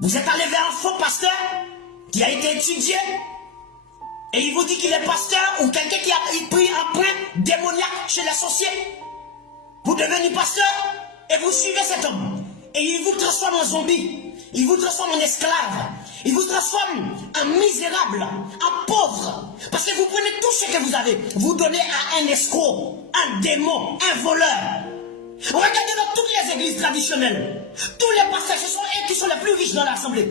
Vous êtes allé vers un faux pasteur qui a été étudié et il vous dit qu'il est pasteur ou quelqu'un qui a pris un point démoniaque chez les sorciers. Vous devenez pasteur et vous suivez cet homme. Et il vous transforme en zombie. Il vous transforme en esclave. Il vous transforme en misérable, en pauvre. Parce que vous prenez tout ce que vous avez. Vous donnez à un escroc, un démon, un voleur. Regardez dans toutes les églises traditionnelles. Tous les pasteurs, ce sont eux qui sont les plus riches dans l'assemblée.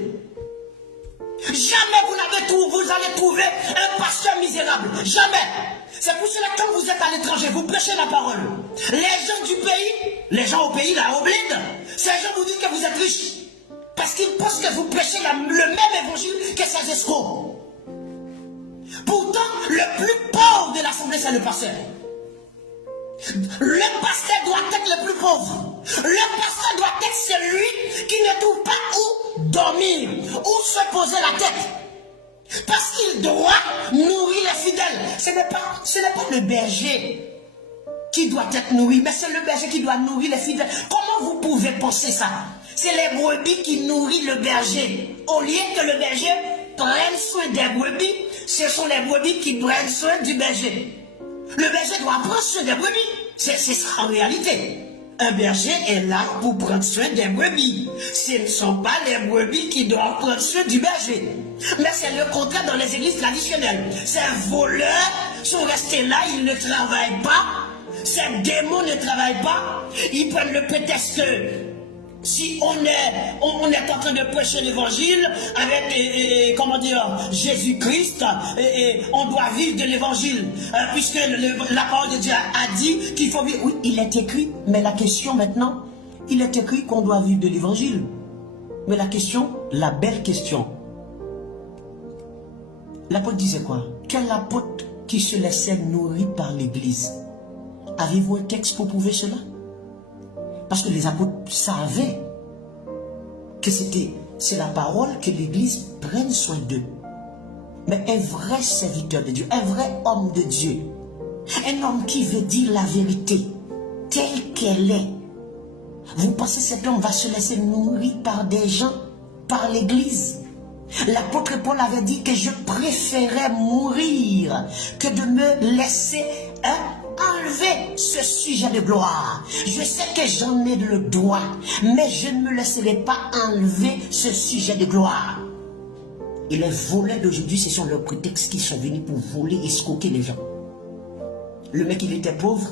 Jamais vous allez trouver un pasteur misérable. Jamais. C'est pour cela que quand vous êtes à l'étranger, vous prêchez la parole. Les gens du pays, les gens au pays, là, au bled, ces gens vous disent que vous êtes riches. Parce qu'ils pensent que vous prêchez le même évangile que ces escrocs. Pourtant, le plus pauvre de l'assemblée, c'est le pasteur. Le pasteur doit être le plus pauvre. Le pasteur doit être celui qui ne trouve pas où dormir, où se poser la tête. Parce qu'il doit nourrir les fidèles. Ce n'est pas le berger qui doit être nourri, mais c'est le berger qui doit nourrir les fidèles. Comment vous pouvez penser ça? C'est les brebis qui nourrissent le berger. Au lieu que le berger prenne soin des brebis, ce sont les brebis qui prennent soin du berger. Le berger doit prendre soin des brebis. C'est ça en réalité. Un berger est là pour prendre soin des brebis. Ce ne sont pas les brebis qui doivent prendre soin du berger. Mais c'est le contraire dans les églises traditionnelles. Ces voleurs sont restés là, ils ne travaillent pas. Ces démons ne travaillent pas. Ils prennent le prétexte que si on est en train de prêcher l'évangile avec, comment dire, Jésus-Christ, on doit vivre de l'évangile, puisque la parole de Dieu a dit qu'il faut vivre. Oui, il est écrit, mais la question maintenant, il est écrit qu'on doit vivre de l'évangile. Mais la question, la belle question, l'apôtre disait quoi? Quel apôtre qui se laissait nourrir par l'église? Avez-vous un texte pour prouver cela? Parce que les apôtres savaient que c'est la parole que l'Église prenne soin d'eux. Mais un vrai serviteur de Dieu, un vrai homme de Dieu, un homme qui veut dire la vérité telle qu'elle est. Vous pensez que cet homme va se laisser nourrir par des gens, par l'Église? L'apôtre Paul avait dit que je préférais mourir que de me laisser enlever ce sujet de gloire. Je sais que j'en ai le droit, mais je ne me laisserai pas enlever ce sujet de gloire. Et les voleurs d'aujourd'hui, ce sont leurs prétextes qui sont venus pour voler et escroquer les gens. Le mec, il était pauvre,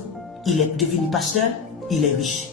il est devenu pasteur, il est riche.